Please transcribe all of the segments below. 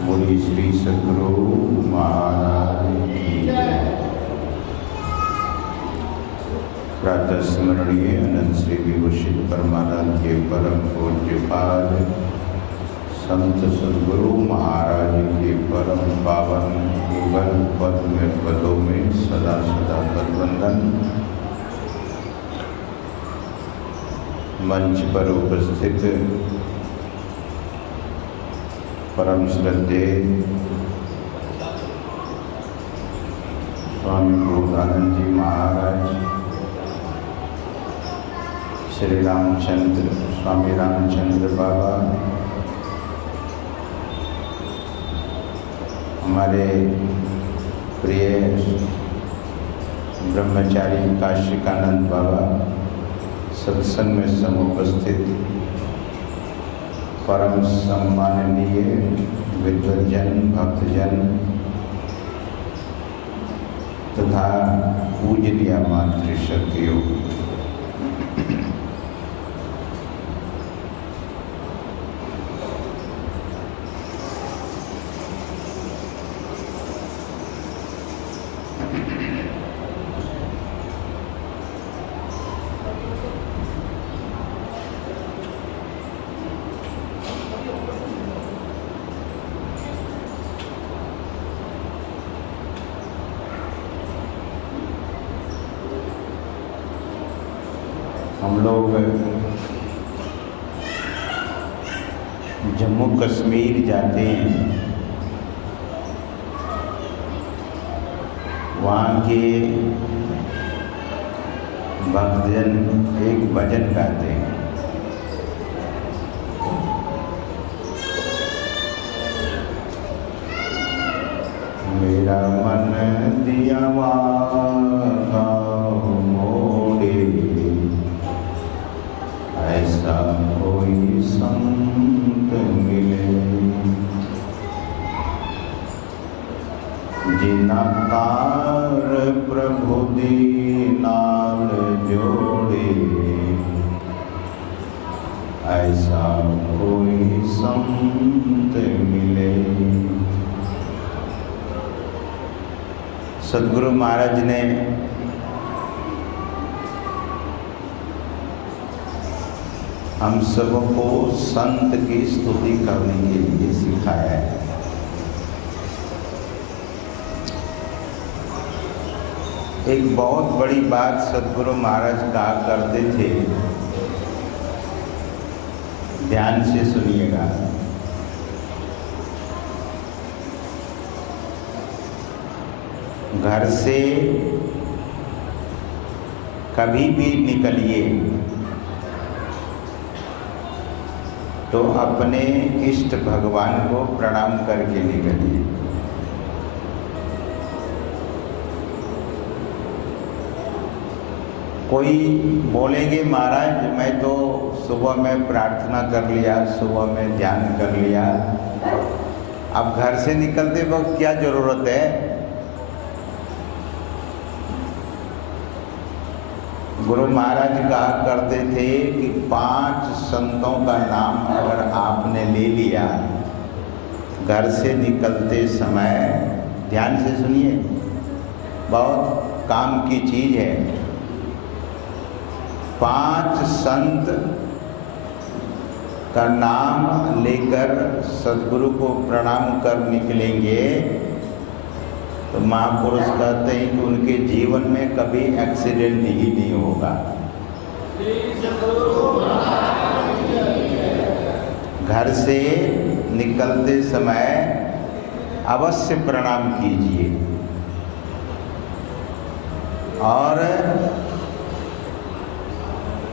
बोली श्री सद्गुरु महाराज की जय। प्रातः स्मरणीय अनंत श्री विभूषित परमानंद के परम पूज्यपाद संत सद्गुरु महाराज के परम पावन युगल पद में पदों में सदा सदा पदवंदन। मंच पर उपस्थित परम श्रद्धेय स्वामी बोधानंद जी महाराज, श्री रामचंद्र स्वामी रामचंद्र बाबा, हमारे प्रिय ब्रह्मचारी काशिकानंद बाबा, सत्संग में समुपस्थित परम सम्माननीय विद्वजन भक्तजन तथा पूजनीय मातृशक्तियों, हम लोग जम्मू कश्मीर जाते हैं, वहाँ के भक्तजन एक भजन गाते हैं। मेरा मन दिया ऐसा कोई संत मिले, जिना तार प्रभु दीनाल जोड़े, ऐसा कोई संत मिले। सद्गुरु महाराज ने हम सबको संत की स्तुति करने के लिए सिखाया है। एक बहुत बड़ी बात सद्गुरु महाराज कहा करते थे, ध्यान से सुनिएगा। घर से कभी भी निकलिए तो अपने इष्ट भगवान को प्रणाम करके निकलिए। कोई बोलेंगे महाराज मैं तो सुबह में प्रार्थना कर लिया, सुबह में ध्यान कर लिया, अब घर से निकलते वक्त क्या जरूरत है? गुरु महाराज कहा करते थे कि 5 संतों का नाम अगर आपने ले लिया घर से निकलते समय, ध्यान से सुनिए, बहुत काम की चीज़ है। 5 संत का नाम लेकर सद्गुरु को प्रणाम कर निकलेंगे तो महापुरुष कहते हैं कि उनके जीवन में कभी एक्सीडेंट ही नहीं होगा। घर से निकलते समय अवश्य प्रणाम कीजिए। और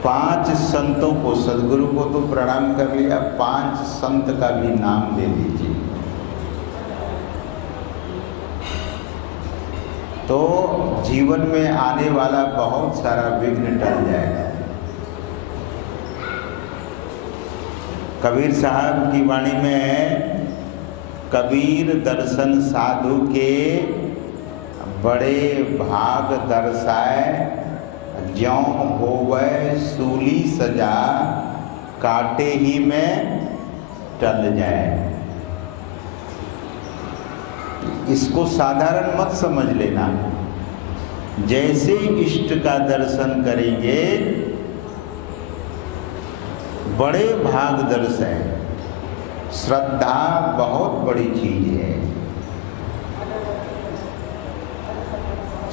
5 संतों को, सद्गुरु को तो प्रणाम कर लिया, 5 संत का भी नाम दे दीजिए तो जीवन में आने वाला बहुत सारा विघ्न टल जाएगा। कबीर साहब की वाणी में है, कबीर दर्शन साधु के बड़े भाग दर्शाए, ज्यों होवै सूली सजा, काटे ही में टल जाए। इसको साधारण मत समझ लेना। जैसे इष्ट का दर्शन करेंगे, बड़े भाग दर्शन। श्रद्धा बहुत बड़ी चीज है।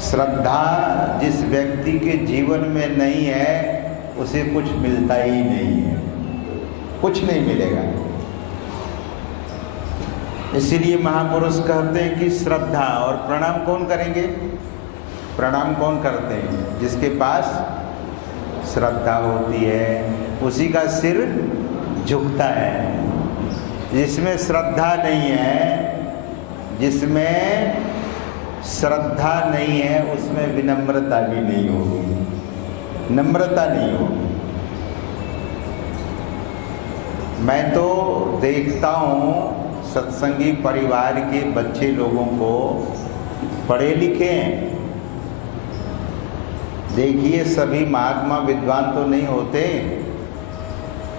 श्रद्धा जिस व्यक्ति के जीवन में नहीं है, उसे कुछ मिलता ही नहीं है, कुछ नहीं मिलेगा। इसीलिए महापुरुष कहते हैं कि श्रद्धा। और प्रणाम कौन करेंगे? प्रणाम कौन करते हैं? जिसके पास श्रद्धा होती है, उसी का सिर झुकता है। जिसमें श्रद्धा नहीं है, जिसमें श्रद्धा नहीं है, उसमें विनम्रता भी नहीं होगी, नम्रता नहीं होगी। मैं तो देखता हूँ सत्संगी परिवार के बच्चे लोगों को, पढ़े लिखे हैं। देखिए, सभी महात्मा विद्वान तो नहीं होते।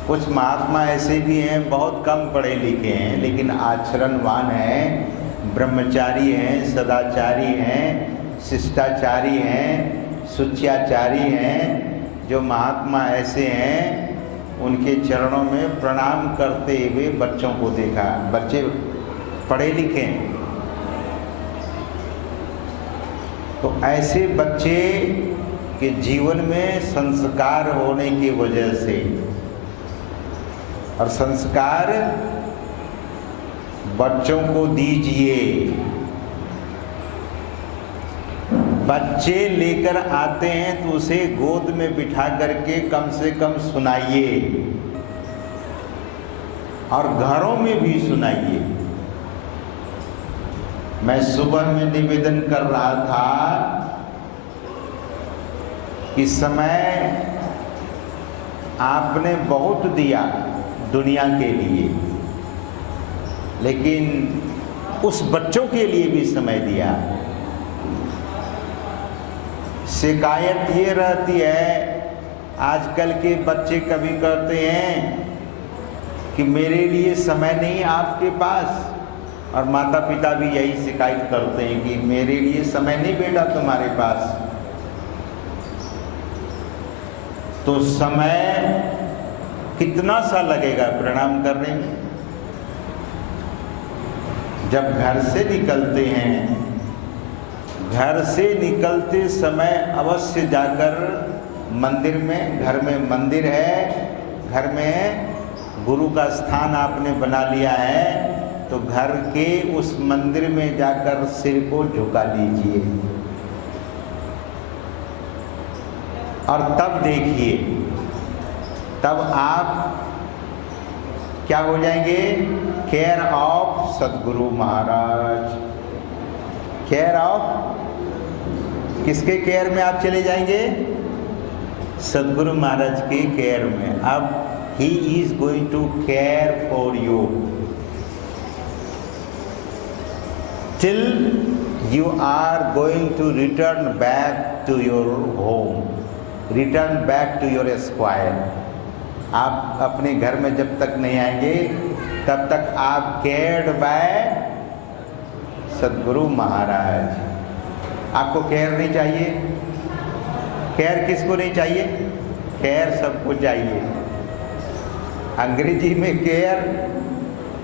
कुछ महात्मा ऐसे भी हैं बहुत कम पढ़े लिखे हैं, लेकिन आचरणवान हैं, ब्रह्मचारी हैं, सदाचारी हैं, शिष्टाचारी हैं, शुच्याचारी हैं। जो महात्मा ऐसे हैं, उनके चरणों में प्रणाम करते हुए बच्चों को देखा। बच्चे पढ़े लिखे हैं, तो ऐसे बच्चे के जीवन में संस्कार होने की वजह से, और संस्कार बच्चों को दीजिए। बच्चे लेकर आते हैं तो उसे गोद में बिठा करके कम से कम सुनाइए, और घरों में भी सुनाइए। मैं सुबह में निवेदन कर रहा था कि समय आपने बहुत दिया दुनिया के लिए, लेकिन उस बच्चों के लिए भी समय दिया। शिकायत ये रहती है, आजकल के बच्चे कभी कहते हैं कि मेरे लिए समय नहीं आपके पास, और माता पिता भी यही शिकायत करते हैं कि मेरे लिए समय नहीं बेटा तुम्हारे पास। तो समय कितना सा लगेगा प्रणाम करने में? जब घर से निकलते हैं, घर से निकलते समय अवश्य जाकर मंदिर में, घर में मंदिर है, घर में गुरु का स्थान आपने बना लिया है, तो घर के उस मंदिर में जाकर सिर को झुका लीजिए। और तब देखिए, तब आप क्या हो जाएंगे? Care of Sadguru Maharaj. Care of किसके केयर में आप चले जाएंगे? सद्गुरु महाराज के केयर में। अब he is going to care for you till you are going to return back to your home, return back to your square। आप अपने घर में जब तक नहीं आएंगे, तब तक आप केयर्ड बाय सद्गुरु महाराज। आपको केयर नहीं चाहिए? केयर किसको नहीं चाहिए? केयर सबको चाहिए। अंग्रेजी में केयर,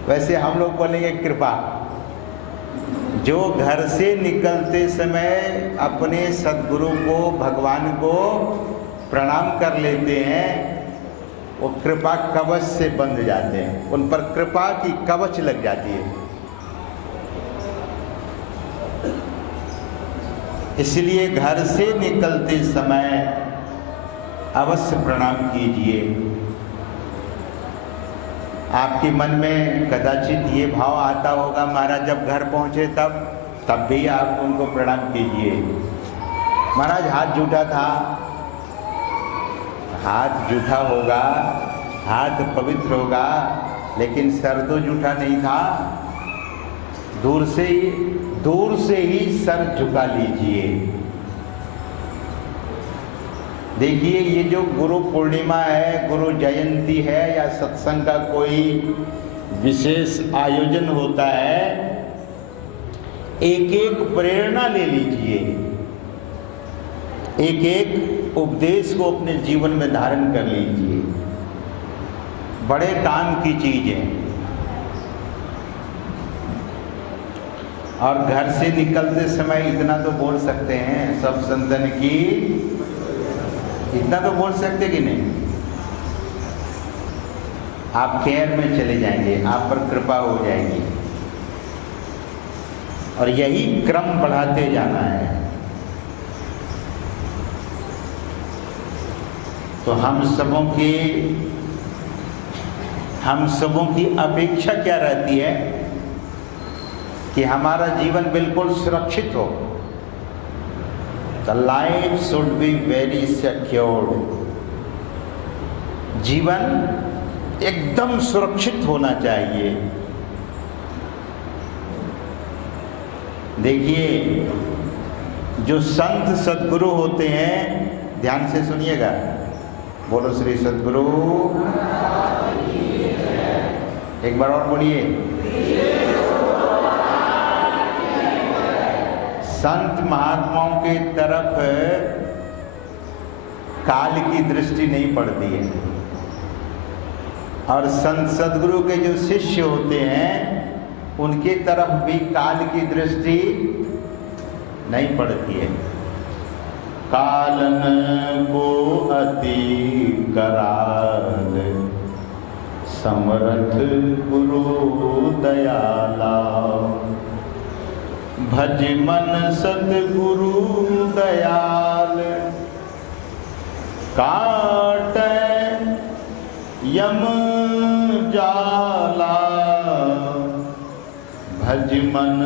वैसे हम लोग बोलेंगे कृपा। जो घर से निकलते समय अपने सद्गुरु को, भगवान को प्रणाम कर लेते हैं, वो कृपा कवच से बंध जाते हैं, उन पर कृपा की कवच लग जाती है। इसलिए घर से निकलते समय अवश्य प्रणाम कीजिए। आपके मन में कदाचित ये भाव आता होगा, महाराज जब घर पहुँचे तब भी आप उनको प्रणाम कीजिए। महाराज हाथ जूठा था, हाथ जूठा होगा, हाथ पवित्र होगा, लेकिन सर तो जूठा नहीं था। दूर से ही सर झुका लीजिए। देखिए, ये जो गुरु पूर्णिमा है, गुरु जयंती है, या सत्संग का कोई विशेष आयोजन होता है, एक एक प्रेरणा ले लीजिए, एक एक उपदेश को अपने जीवन में धारण कर लीजिए। बड़े काम की चीज है। और घर से निकलते समय इतना तो बोल सकते हैं, सब संतन की, इतना तो बोल सकते कि नहीं? आप केयर में चले जाएंगे, आप पर कृपा हो जाएगी। और यही क्रम बढ़ाते जाना है। तो हम सबों की अपेक्षा क्या रहती है कि हमारा जीवन बिल्कुल सुरक्षित हो। The life should be very secured. जीवन एकदम सुरक्षित होना चाहिए। देखिए, जो संत सद्गुरु होते हैं, ध्यान से सुनिएगा, बोलो श्री सद्गुरु। एक बार और बोलिए। संत महात्माओं की तरफ काल की दृष्टि नहीं पड़ती है, और संत सद्गुरु के जो शिष्य होते हैं उनकी तरफ भी काल की दृष्टि नहीं पड़ती है। कालन को अति कराल समर्थ गुरु दयाला, भज मन सतगुरु दयाल, काट यम जाला, भज मन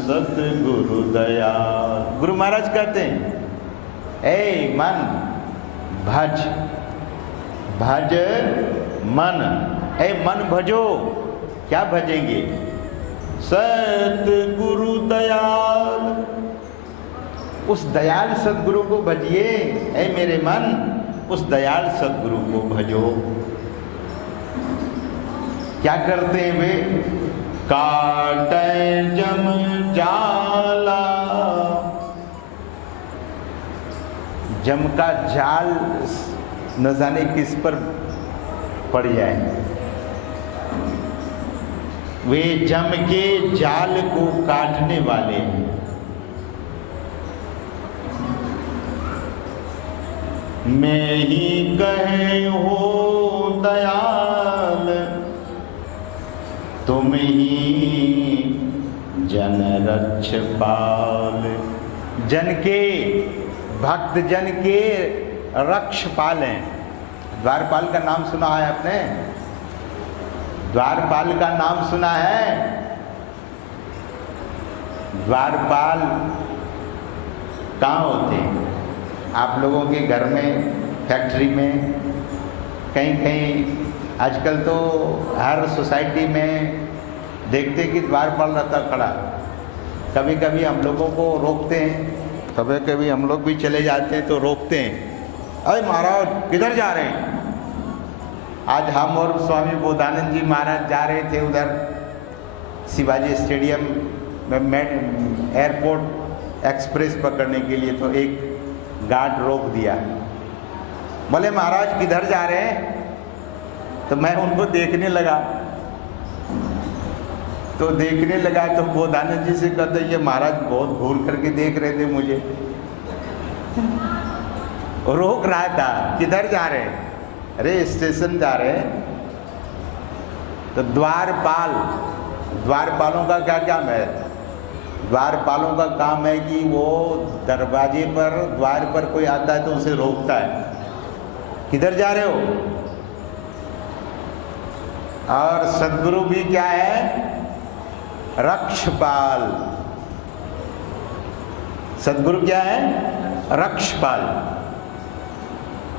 सतगुरु दयाल। गुरु महाराज कहते हैं, ए मन भज, भज मन, ए मन भजो। क्या भजेंगे? सतगुरु दयाल, उस दयाल सतगुरु को भजिए। ए मेरे मन, उस दयाल सतगुरु को भजो। क्या करते हैं वे? काटे जम जाला, जम का जाल न जाने किस पर पड़ जाए, वे जम के जाल को काटने वाले हैं। मैं ही कहे हो दयाल, तुम ही जन रक्ष पाल। जन के, भक्त जन के रक्ष पालें। द्वारपाल का नाम सुना है आपने? द्वारपाल का नाम सुना है? द्वारपाल कहाँ होते हैं? आप लोगों के घर में, फैक्ट्री में, कहीं कहीं आजकल तो हर सोसाइटी में देखते कि द्वारपाल रहता खड़ा। कभी कभी हम लोगों को रोकते हैं, कभी कभी हम लोग भी चले जाते हैं तो रोकते हैं, अरे महाराज किधर जा रहे हैं? आज हम और स्वामी बोधानंद जी महाराज जा रहे थे उधर शिवाजी स्टेडियम में एयरपोर्ट एक्सप्रेस पकड़ने के लिए, तो एक गार्ड रोक दिया। बोले महाराज किधर जा रहे हैं? तो मैं उनको देखने लगा, तो बोधानंद जी से कहते ये महाराज बहुत घूर करके देख रहे थे मुझे, रोक रहा था। किधर जा रहे हैं? अरे स्टेशन जा रहे हैं। तो द्वारपाल, द्वारपालों का क्या काम है? द्वारपालों का काम है कि वो दरवाजे पर, द्वार पर कोई आता है तो उसे रोकता है, किधर जा रहे हो? और सद्गुरु भी क्या है? रक्षपाल। सद्गुरु क्या है? रक्षपाल।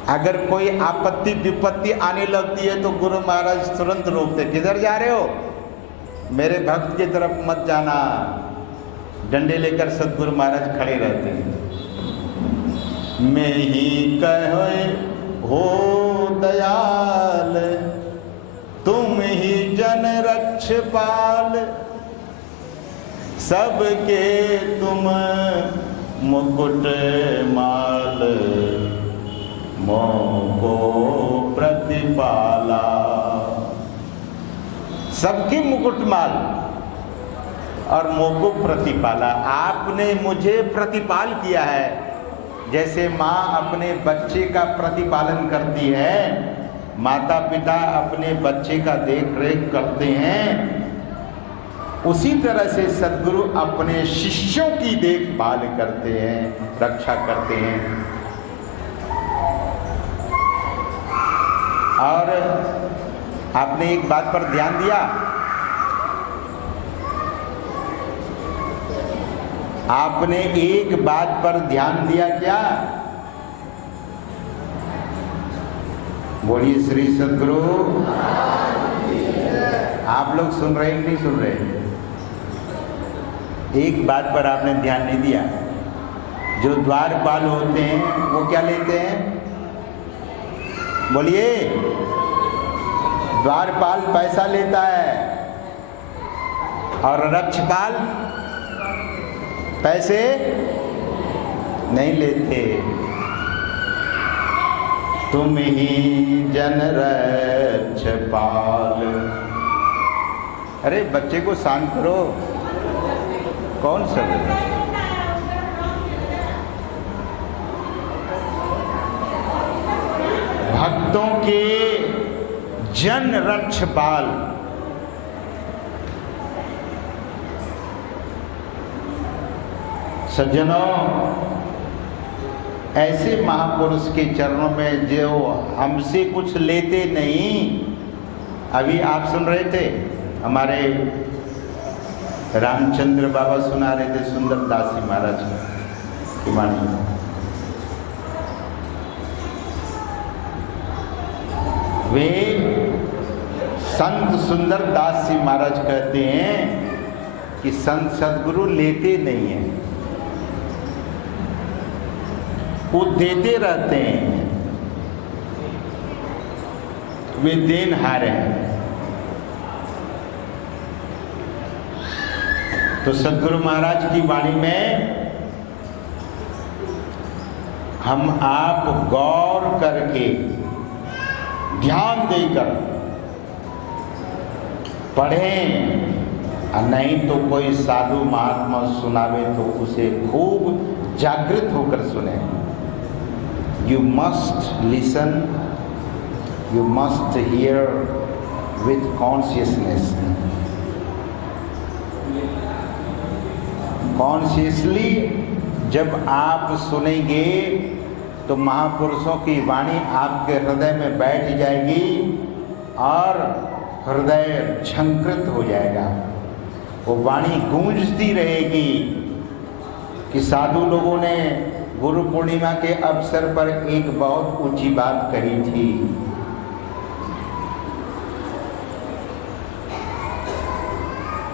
अगर कोई आपत्ति विपत्ति आने लगती है तो गुरु महाराज तुरंत रोकते, किधर जा रहे हो? मेरे भक्त की तरफ मत जाना। डंडे लेकर सद्गुरु महाराज खड़े रहते हैं। मैं ही कहे हो दयाल, तुम ही जन रक्ष पाल, सबके तुम मुकुट माल, मोको प्रतिपाला। सबके मुकुट माल और मोको प्रतिपाला, आपने मुझे प्रतिपाल किया है। जैसे माँ अपने बच्चे का प्रतिपालन करती है, माता पिता अपने बच्चे का देख रेख करते हैं, उसी तरह से सद्गुरु अपने शिष्यों की देखभाल करते हैं, रक्षा करते हैं। और आपने एक बात पर ध्यान दिया, आपने एक बात पर ध्यान दिया क्या? बोलिए श्री सद्गुरु। आप लोग सुन रहे हैं कि नहीं सुन रहे? एक बात पर आपने ध्यान नहीं दिया। जो द्वारपाल होते हैं वो क्या लेते हैं? बोलिए। द्वारपाल पैसा लेता है और रक्षपाल पैसे नहीं लेते। तुम ही जन रक्षपाल। अरे बच्चे को शांत करो। कौन सा भक्तों के जन रक्षपाल। सज्जनों, ऐसे महापुरुष के चरणों में जो हमसे कुछ लेते नहीं। अभी आप सुन रहे थे, हमारे रामचंद्र बाबा सुना रहे थे सुंदर दास जी महाराज की वाणी। वे संत सुंदर दास जी महाराज कहते हैं कि संत सद्गुरु लेते नहीं हैं, वो देते रहते हैं, वे देनहार हैं। तो सद्गुरु महाराज की वाणी में हम आप गौर करके ध्यान देकर पढ़ें, और नहीं तो कोई साधु महात्मा सुनावे तो उसे खूब जागृत होकर सुने। You must listen, you must hear with consciousness. Consciously जब आप सुनेंगे तो महापुरुषों की वाणी आपके हृदय में बैठ जाएगी और हृदय झंकृत हो जाएगा। वो वाणी गूंजती रहेगी कि साधु लोगों ने गुरु पूर्णिमा के अवसर पर एक बहुत ऊंची बात कही थी।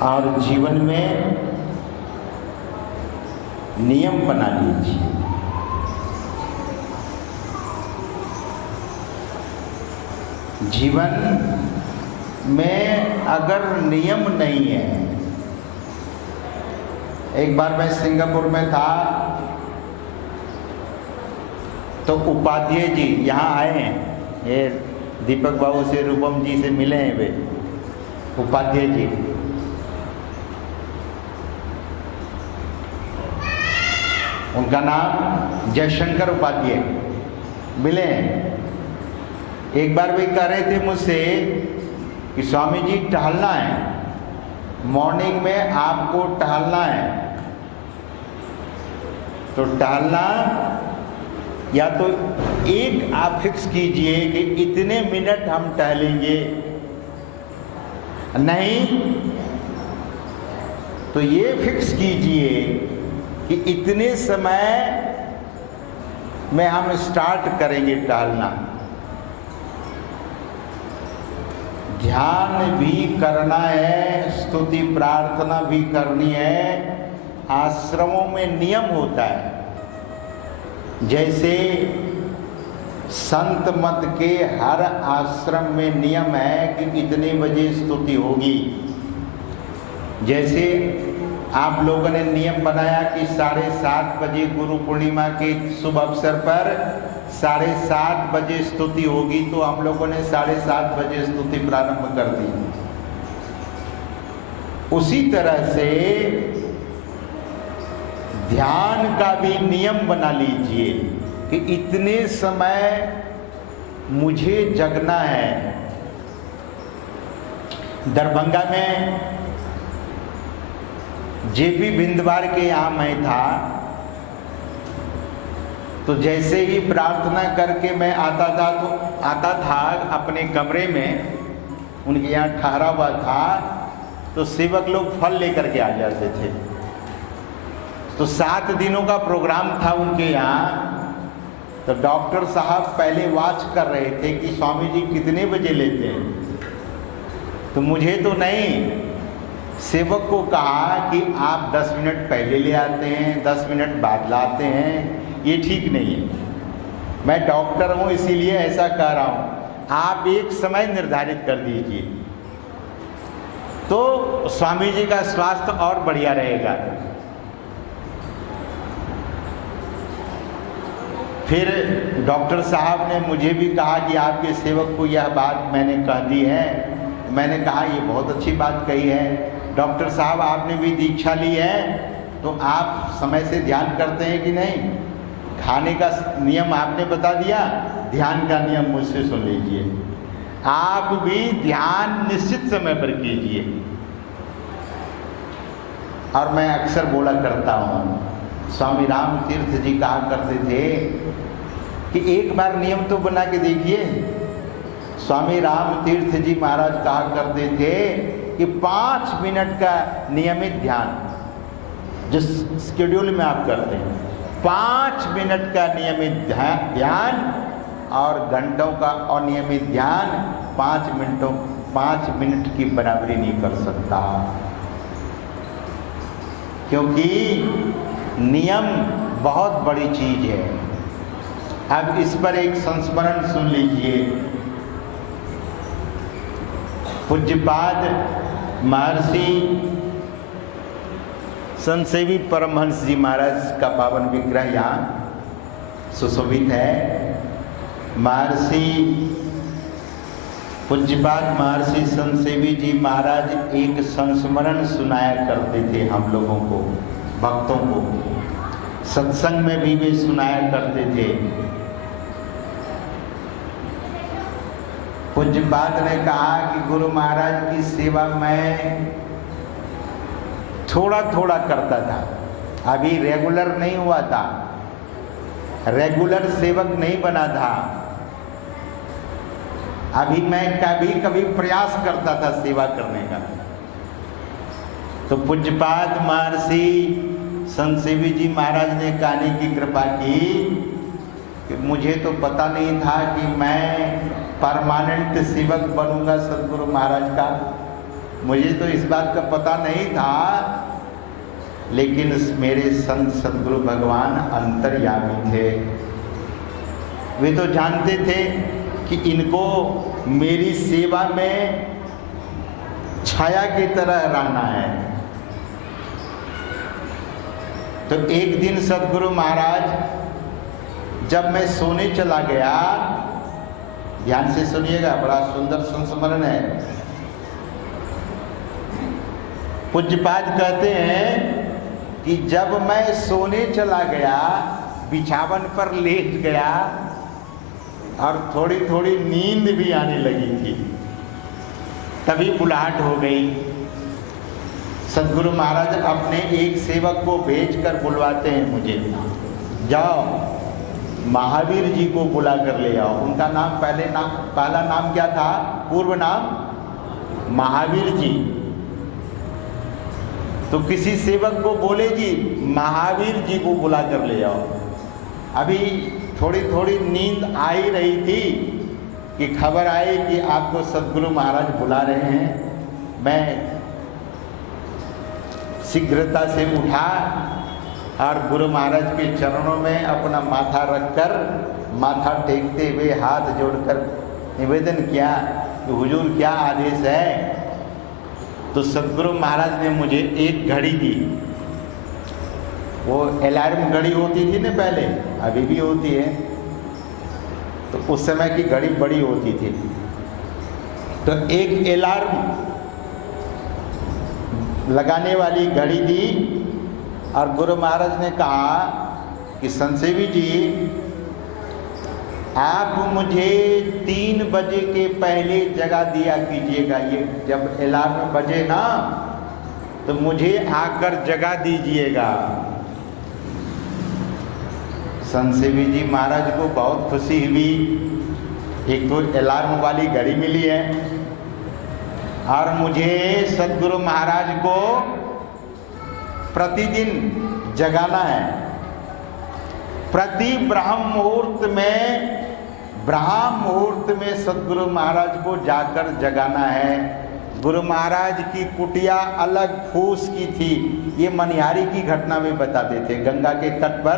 और जीवन में नियम बना लीजिए। जीवन में अगर नियम नहीं है, एक बार मैं सिंगापुर में था तो उपाध्याय जी यहाँ आए हैं, ये दीपक बाबू से रूपम जी से मिले हैं वे उपाध्याय जी। उनका नाम जयशंकर उपाध्याय, मिले हैं। एक बार वे कह रहे थे मुझसे कि स्वामी जी टहलना है, मॉर्निंग में आपको टहलना है, तो टहलना या तो एक आप फिक्स कीजिए कि इतने मिनट हम टहलेंगे, नहीं तो ये फिक्स कीजिए कि इतने समय में हम स्टार्ट करेंगे टहलना। ध्यान भी करना है, स्तुति प्रार्थना भी करनी है। आश्रमों में नियम होता है, जैसे संत मत के हर आश्रम में नियम है कि इतने बजे स्तुति होगी। जैसे आप लोगों ने नियम बनाया कि 7:30 बजे गुरु पूर्णिमा के शुभ अवसर पर 7:30 बजे स्तुति होगी, तो हम लोगों ने 7:30 बजे स्तुति प्रारंभ कर दी। उसी तरह से ध्यान का भी नियम बना लीजिए कि इतने समय मुझे जगना है। दरभंगा में जेपी बिंदवार के यहाँ मैं था, तो जैसे ही प्रार्थना करके मैं आता था अपने कमरे में, उनके यहाँ ठहरा हुआ था, तो सेवक लोग फल लेकर के आ जाते थे। तो 7 दिनों का प्रोग्राम था उनके यहाँ। तो डॉक्टर साहब पहले वॉच कर रहे थे कि स्वामी जी कितने बजे लेते हैं। तो मुझे तो नहीं, सेवक को कहा कि आप 10 मिनट पहले ले आते हैं, 10 मिनट बाद लाते हैं, ये ठीक नहीं है। मैं डॉक्टर हूँ इसीलिए ऐसा कह रहा हूँ, आप एक समय निर्धारित कर दीजिए, तो स्वामी जी का स्वास्थ्य और बढ़िया रहेगा। फिर डॉक्टर साहब ने मुझे भी कहा कि आपके सेवक को यह बात मैंने कह दी है। मैंने कहा ये बहुत अच्छी बात कही है डॉक्टर साहब, आपने भी दीक्षा ली है, तो आप समय से ध्यान करते हैं कि नहीं? खाने का नियम आपने बता दिया, ध्यान का नियम मुझसे सुन लीजिए। आप भी ध्यान निश्चित समय पर कीजिए। और मैं अक्सर बोला करता हूँ, स्वामी राम तीर्थ जी कहा करते थे कि एक बार नियम तो बना के देखिए। स्वामी राम तीर्थ जी महाराज कहा करते थे कि 5 मिनट का नियमित ध्यान, जिस शेड्यूल में आप करते हैं, 5 मिनट का नियमित ध्यान और घंटों का अनियमित ध्यान 5 मिनट की बराबरी नहीं कर सकता। क्योंकि नियम बहुत बड़ी चीज है। अब इस पर एक संस्मरण सुन लीजिए। पूज्यपाद महर्षि संतसेवी परमहंस जी महाराज का पावन विग्रह यहाँ सुशोभित है। महर्षि पूज्यपाद महर्षि संतसेवी जी महाराज एक संस्मरण सुनाया करते थे हम लोगों को, भक्तों को। सत्संग में भी वे सुनाया करते थे। पूज्यपाद ने कहा कि गुरु महाराज की सेवा मैं थोड़ा थोड़ा करता था, अभी रेगुलर नहीं हुआ था, रेगुलर सेवक नहीं बना था। अभी मैं कभी कभी प्रयास करता था सेवा करने का। तो पूज्यपाद महर्षि संतसेवी जी महाराज ने कहने की कृपा की कि मुझे तो पता नहीं था कि मैं परमानेंट सेवक बनूंगा सदगुरु महाराज का। मुझे तो इस बात का पता नहीं था, लेकिन मेरे संत सदगुरु भगवान अंतर्यामी थे। वे तो जानते थे कि इनको मेरी सेवा में छाया की तरह रहना है। तो एक दिन सदगुरु महाराज जब मैं सोने चला गया, ध्यान से सुनिएगा, बड़ा सुंदर संस्मरण है। पूज्यपाद कहते हैं कि जब मैं सोने चला गया, बिछावन पर लेट गया और थोड़ी थोड़ी नींद भी आने लगी थी, तभी बुलाहट हो गई। सदगुरु महाराज अपने एक सेवक को भेजकर बुलवाते हैं मुझे, जाओ महावीर जी को बुला कर ले आओ। उनका नाम पहला नाम क्या था? पूर्व नाम महावीर जी। तो किसी सेवक को बोले जी महावीर जी को बुला कर ले आओ। अभी थोड़ी थोड़ी नींद आ ही रही थी कि खबर आई कि आपको सदगुरु महाराज बुला रहे हैं। मैं शीघ्रता से उठा और गुरु महाराज के चरणों में अपना माथा रखकर, माथा टेकते हुए हाथ जोड़कर निवेदन किया कि हुजूर क्या आदेश है। तो सदगुरु महाराज ने मुझे एक घड़ी दी। वो अलार्म घड़ी होती थी ना पहले, अभी भी होती है, तो उस समय की घड़ी बड़ी होती थी। तो एक अलार्म लगाने वाली घड़ी दी और गुरु महाराज ने कहा कि संसेवी जी, आप मुझे 3 बजे के पहले जगा दिया कीजिएगा। ये जब अलार्म बजे ना तो मुझे आकर जगा दीजिएगा। संसेवी जी महाराज को बहुत खुशी हुई, एक तो अलार्म वाली घड़ी मिली है और मुझे सदगुरु महाराज को प्रतिदिन जगाना है। प्रति ब्रह्म मुहूर्त में सदगुरु महाराज को जाकर जगाना है। गुरु महाराज की कुटिया अलग फूस की थी। ये मनिहारी की घटना में बताते थे। गंगा के तट पर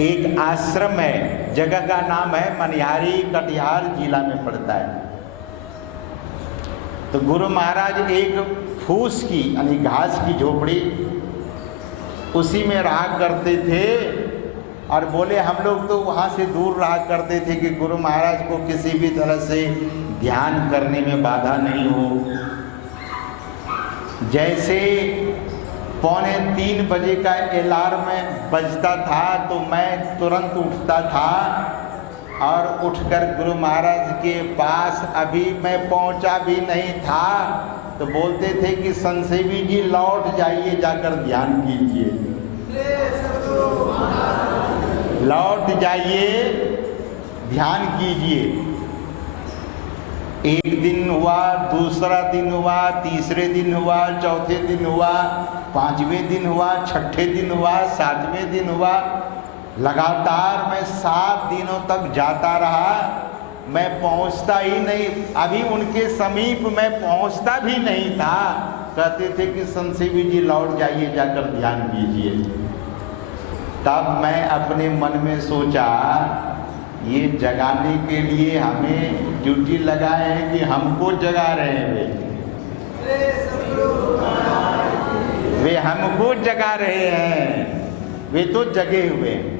एक आश्रम है, जगह का नाम है मनिहारी, कटिहार जिला में पड़ता है। तो गुरु महाराज एक फूस की यानी घास की झोपड़ी उसी में रहा करते थे और बोले हम लोग तो वहाँ से दूर रहा करते थे कि गुरु महाराज को किसी भी तरह से ध्यान करने में बाधा नहीं हो। जैसे 2:45 बजे का अलार्म बजता था तो मैं तुरंत उठता था और उठकर गुरु महाराज के पास, अभी मैं पहुंचा भी नहीं था तो बोलते थे कि संसेवी जी लौट जाइए, जाकर ध्यान कीजिए, लौट जाइए, ध्यान कीजिए। एक दिन हुआ, दूसरा दिन हुआ, तीसरे दिन हुआ, चौथे दिन हुआ, 5वें दिन हुआ, 6ठे दिन हुआ, 7वें दिन हुआ। लगातार मैं 7 दिनों तक जाता रहा, मैं पहुंचता ही नहीं। अभी उनके समीप मैं पहुंचता भी नहीं था। कहते थे कि संसेवी जी लौट जाइए, जाकर ध्यान कीजिए। तब मैं अपने मन में सोचा, ये जगाने के लिए हमें ड्यूटी लगाए हैं कि हमको जगा रहे हैं वे हमको जगा रहे हैं, वे तो जगे हुए हैं।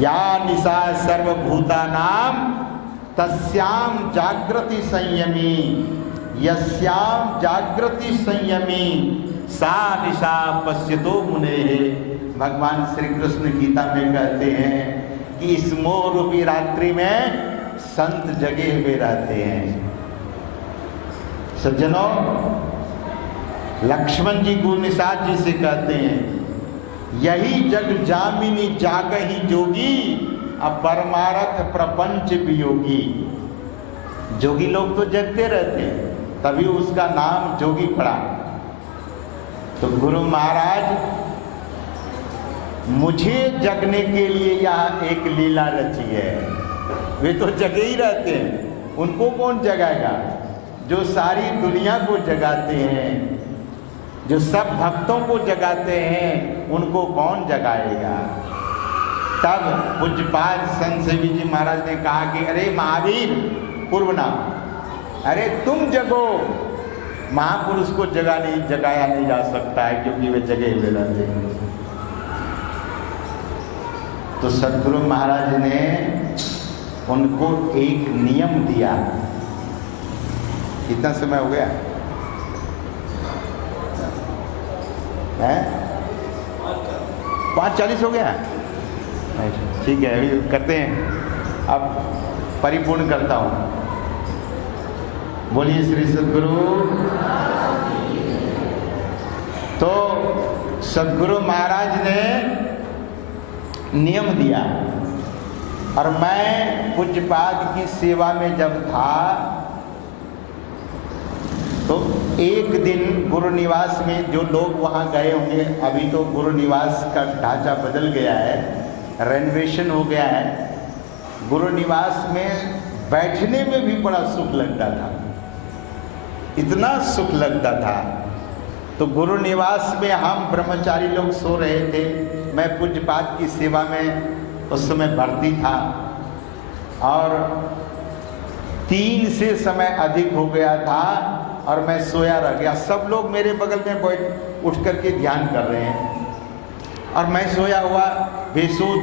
या निशा सर्वभूतानां तस्याम जागृति संयमी, यस्याम जागृति संयमी सा निशा पश्यतो मुनेः। भगवान श्री कृष्ण गीता में कहते हैं कि इस मोह रूपी रात्रि में संत जगे हुए रहते हैं। सज्जनों, लक्ष्मण जी गुरनिसाद जी से कहते हैं, यही जग जामिनी जागहि जोगी, अब परमारथ प्रपंच वियोगी। जोगी लोग तो जगते रहते हैं, तभी उसका नाम जोगी पड़ा। तो गुरु महाराज मुझे जगने के लिए यहाँ एक लीला रची है। वे तो जगे ही रहते हैं, उनको कौन जगाएगा? जो सारी दुनिया को जगाते हैं, जो सब भक्तों को जगाते हैं, उनको कौन जगाएगा? तब पूज्यपाद संसेवी जी महाराज ने कहा कि अरे महावीर, पूर्व नाम, अरे तुम जगो। महापुरुष को जगाया नहीं जा सकता है, क्योंकि वे जगे हुए रहते हैं। तो सदगुरु महाराज ने उनको एक नियम दिया। कितना समय हो गया है? 5:40 हो गया। ठीक है, अभी करते हैं। अब परिपूर्ण करता हूँ। बोलिए श्री सदगुरु। तो सदगुरु महाराज ने नियम दिया और मैं पूज्यपाद की सेवा में जब था तो एक दिन गुरु निवास में, जो लोग वहाँ गए होंगे, अभी तो गुरु निवास का ढांचा बदल गया है, रेनोवेशन हो गया है। गुरु निवास में बैठने में भी बड़ा सुख लगता था, इतना सुख लगता था। तो गुरु निवास में हम ब्रह्मचारी लोग सो रहे थे। मैं पूज्यपाद की सेवा में उस समय भर्ती था और 3 से समय अधिक हो गया था और मैं सोया रह गया। सब लोग मेरे बगल में बैठ उठ करके ध्यान कर रहे हैं और मैं सोया हुआ बेसुध।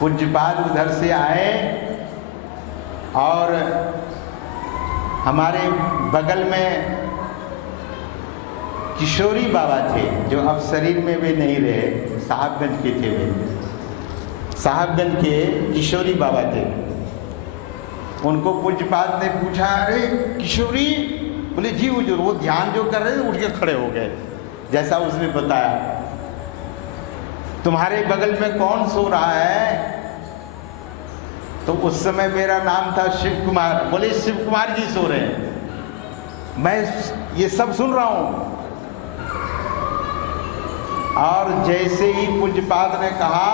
पूज्यपाद उधर से आए और हमारे बगल में किशोरी बाबा थे, जो अब शरीर में वे नहीं रहे, साहबगंज के थे वे। साहबगंज के किशोरी बाबा थे। उनको पूज्यपाद ने पूछा, अरे किशोरी? बोले जी हुजूर। वो ध्यान जो कर रहे थे उठ के खड़े हो गए, जैसा उसने बताया। तुम्हारे बगल में कौन सो रहा है? तो उस समय मेरा नाम था शिव कुमार। बोले शिव कुमार जी सो रहे हैं, मैं ये सब सुन रहा हूं। और जैसे ही पूज्यपाद ने कहा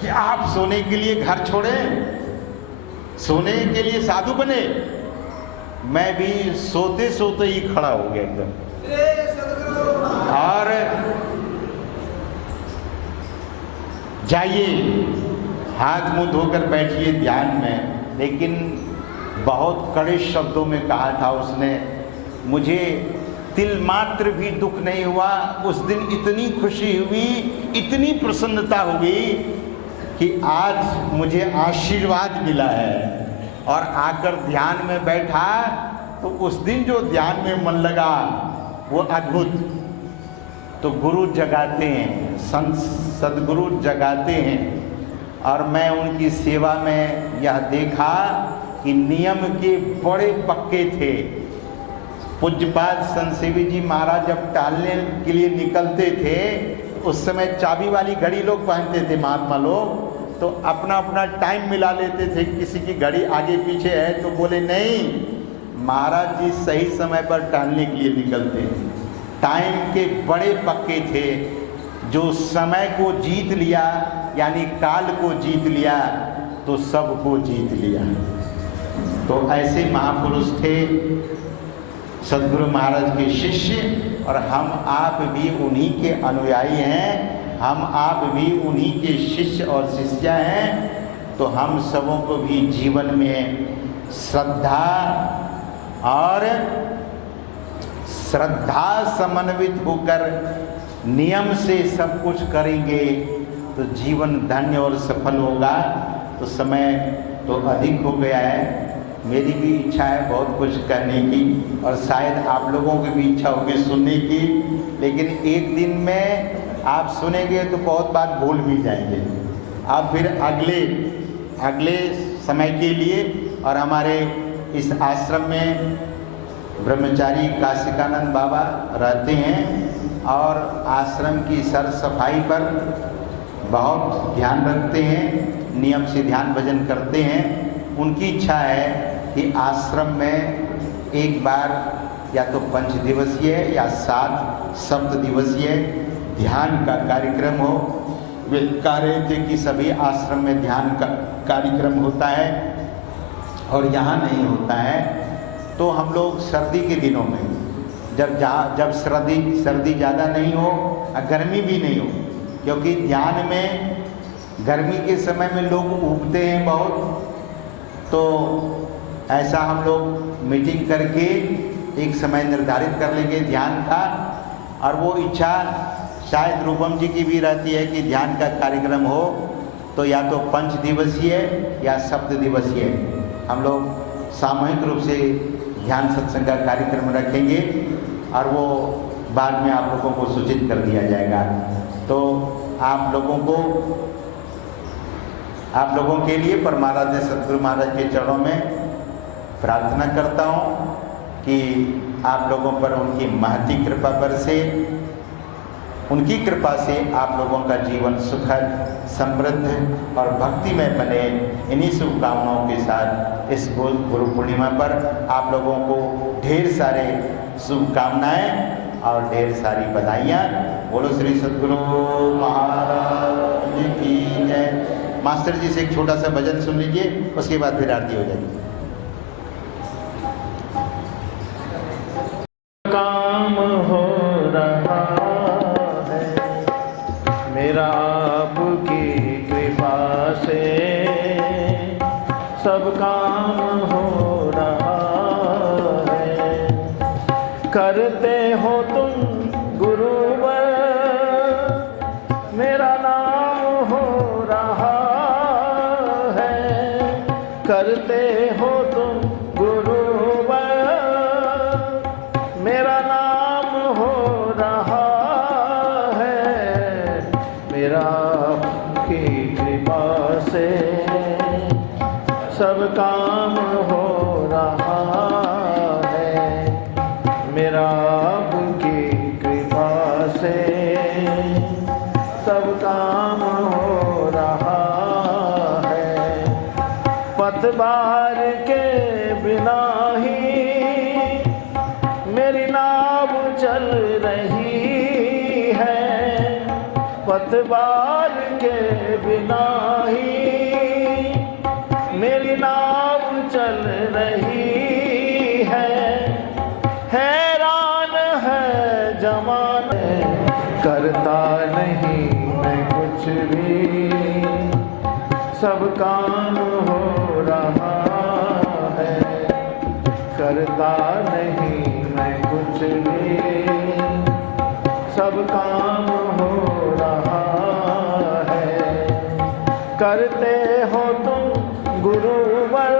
कि आप सोने के लिए घर छोड़े, सोने के लिए साधु बने, मैं भी सोते सोते ही खड़ा हो गया एकदम। और जाइए हाथ मुंह धोकर बैठिए ध्यान में। लेकिन बहुत कड़े शब्दों में कहा था उसने। मुझे तिल मात्र भी दुख नहीं हुआ। उस दिन इतनी खुशी हुई, इतनी प्रसन्नता हुई कि आज मुझे आशीर्वाद मिला है। और आकर ध्यान में बैठा तो उस दिन जो ध्यान में मन लगा वो अद्भुत। तो गुरु जगाते हैं, संत सदगुरु जगाते हैं। और मैं उनकी सेवा में यह देखा कि नियम के बड़े पक्के थे। पूज्यपाद संत सेवी जी महाराज जब टहलने के लिए निकलते थे, उस समय चाबी वाली घड़ी लोग पहनते थे महात्मा लोग, तो अपना अपना टाइम मिला लेते थे। किसी की घड़ी आगे पीछे है तो बोले नहीं, महाराज जी सही समय पर टहलने के लिए निकलते हैं। टाइम के बड़े पक्के थे। जो समय को जीत लिया, यानी काल को जीत लिया, तो सबको जीत लिया। तो ऐसे महापुरुष थे सदगुरु महाराज के शिष्य। और हम आप भी उन्हीं के अनुयायी हैं, हम आप भी उन्हीं के शिष्य और शिष्या हैं। तो हम सबों को भी जीवन में श्रद्धा समन्वित होकर नियम से सब कुछ करेंगे तो जीवन धन्य और सफल होगा। तो समय तो अधिक हो गया है। मेरी भी इच्छा है बहुत कुछ कहने की, और शायद आप लोगों की भी इच्छा होगी सुनने की। लेकिन एक दिन में आप सुनेंगे तो बहुत बात भूल भी जाएंगे। आप फिर अगले समय के लिए। और हमारे इस आश्रम में ब्रह्मचारी काशिकानंद बाबा रहते हैं और आश्रम की सर सफाई पर बहुत ध्यान रखते हैं, नियम से ध्यान भजन करते हैं। उनकी इच्छा है कि आश्रम में एक बार या तो 5 दिवसीय या 7 सप्त दिवसीय ध्यान का कार्यक्रम हो। वे कह रहे थे कि सभी आश्रम में ध्यान का कार्यक्रम होता है और यहाँ नहीं होता है। तो हम लोग सर्दी के दिनों में जब सर्दी ज़्यादा नहीं हो और गर्मी भी नहीं हो, क्योंकि ध्यान में गर्मी के समय में लोग उगते हैं बहुत, तो ऐसा हम लोग मीटिंग करके एक समय निर्धारित कर लेंगे ध्यान का। और वो इच्छा शायद रूपम जी की भी रहती है कि ध्यान का कार्यक्रम हो तो या तो 5 दिवसीय या सप्त दिवसीय हम लोग सामूहिक रूप से ध्यान सत्संग का कार्यक्रम रखेंगे और वो बाद में आप लोगों को सूचित कर दिया जाएगा। तो आप लोगों के लिए परमाराध्य सतगुरु महाराज के चरणों में प्रार्थना करता हूँ कि आप लोगों पर उनकी महती कृपा बरसे। उनकी कृपा से आप लोगों का जीवन सुखद, समृद्ध और भक्तिमय बने। इन्हीं शुभकामनाओं के साथ इस गुरु पूर्णिमा पर आप लोगों को ढेर सारे शुभकामनाएं और ढेर सारी बधाइयाँ। बोलो श्री सद्गुरु महाराज की जय। मास्टर जी से एक छोटा सा भजन सुन लीजिए, उसके बाद फिर आरती हो जाएगी। काम हो रहा है मेरा आपकी कृपा से, सब काम करते हो तुम गुरुवर, मेरा नाम हो रहा है। करते हो तुम गुरुवर, मेरा नाम हो रहा है। मेरा की कृपा से सब काम हो रहा है। मेरा उनकी कृपा से सब काम हो रहा है। पतवार के बिना ही मेरी नाव चल रही है। पतवार के बिना ही मेरी नाव चल रही है। हैरान है जमाना, करता नहीं मैं कुछ भी, सब काम हो रहा है। करता नहीं मैं कुछ भी, सब काम हो रहा है। करते हो तुम गुरुवर,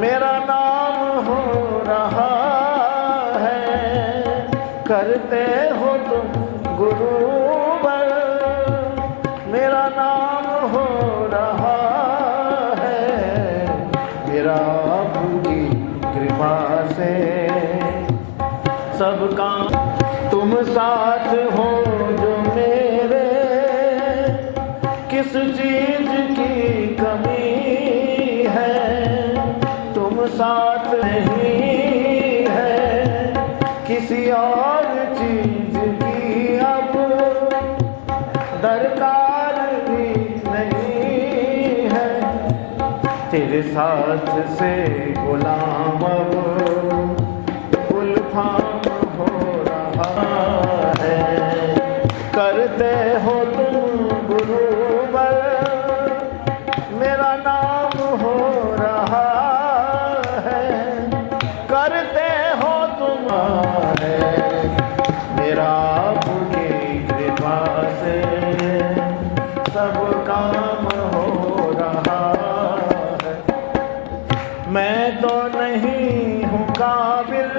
मेरा नाम हो रहा है। करते हो तुम गुरुवर, मेरा नाम हो रहा है। मेरा पूरी कृपा से सब काम, तुम साथ हो जो मेरे, किस चीज की कमी है। तुम साथ नहीं है, किसी और चीज की अब दरकार भी नहीं है। तेरे साथ से गुलाम अब गुलफाम हो रहा है। करते हो तुम गुरुवर, मेरा नाम हो रहा है। करते हो तुम मेरा आपकी कृपा से सब काम हो रहा है। मैं तो नहीं हूँ काबिल,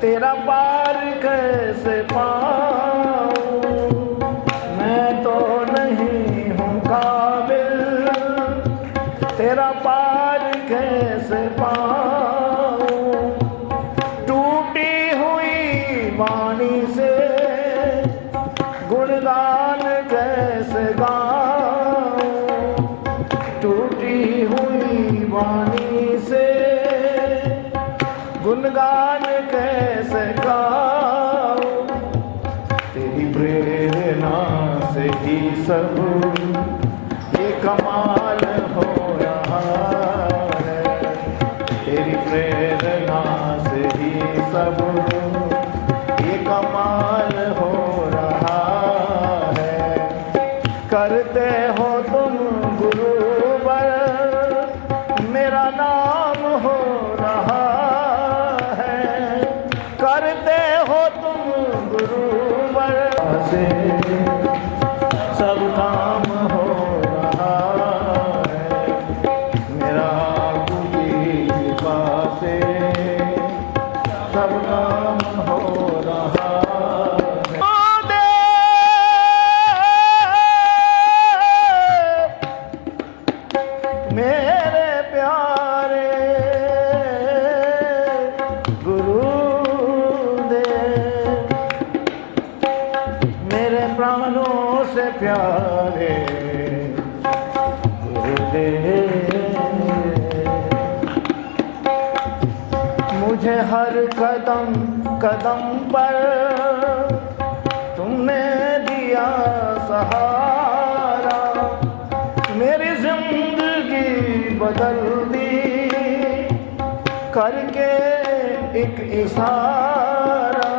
तेरा पार कैसे पाऊँ। मैं तो नहीं हूँ काबिल, तेरा पार कैसे पाऊँ। टूटी हुई वाणी से गुणगान कैसे गाऊँ। टूटी हुई वाणी से गुणगान कैसे गाऊँ। तेरी प्रेरणा से ही सब ये कमाल हो रहा है। तेरी प्रेरणा से ही सब ये कमाल हो रहा है। करते हो तुम गुरुवर, मेरा नाम हो रहा है। करते हो तुम गुरुवर से सब काम हो रहा है। मेरा आपकी कृपा से सब काम हो रहा है। मेरे प्यारे गुरुदेव, मेरे प्राणों से प्यारे गुरुदेव, मुझे हर कदम कदम पर तुमने दिया सहारा। मेरी जिंदगी बदल दी करके एक इशारा।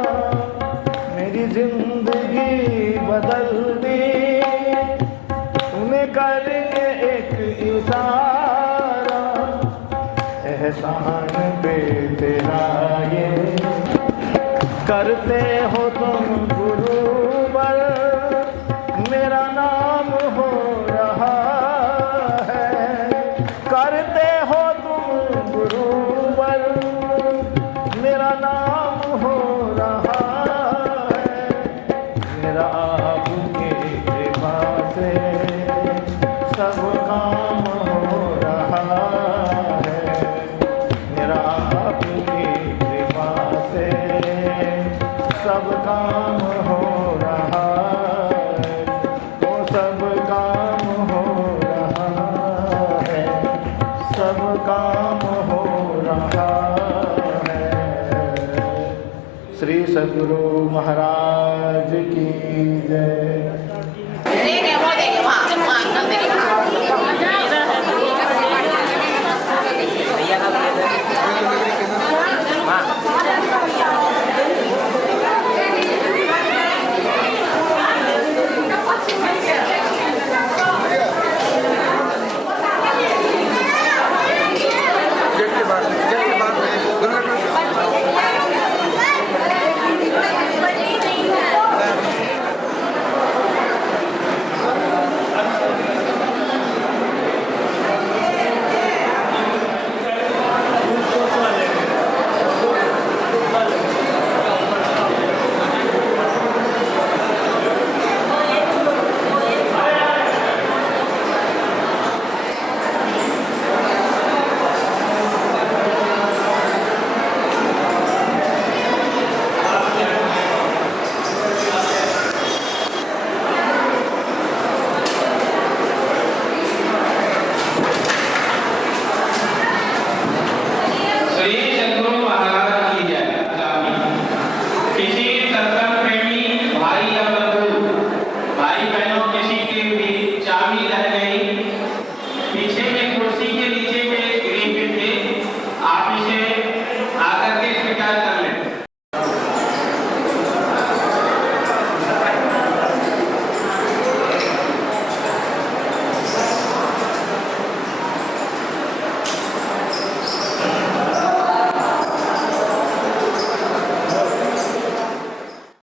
मेरी जिंदगी बदल दी तूने करके एक इशारा। एहसान मन पे तेरा ये करते हो तुम गुरुवर, मेरा नाम हो रहा है। करते हो तुम गुरुवर, मेरा नाम हो रहा है। मेरा आपकी कृपा से सब काम हो रहा है। मेरा आपकी कृपा से सब काम हो रहा है। तो सब काम हो रहा है, सब काम हो रहा है। श्री सद्गुरु महाराज की जय। देंगे वो देंगे वहाँ अंदर देंगे।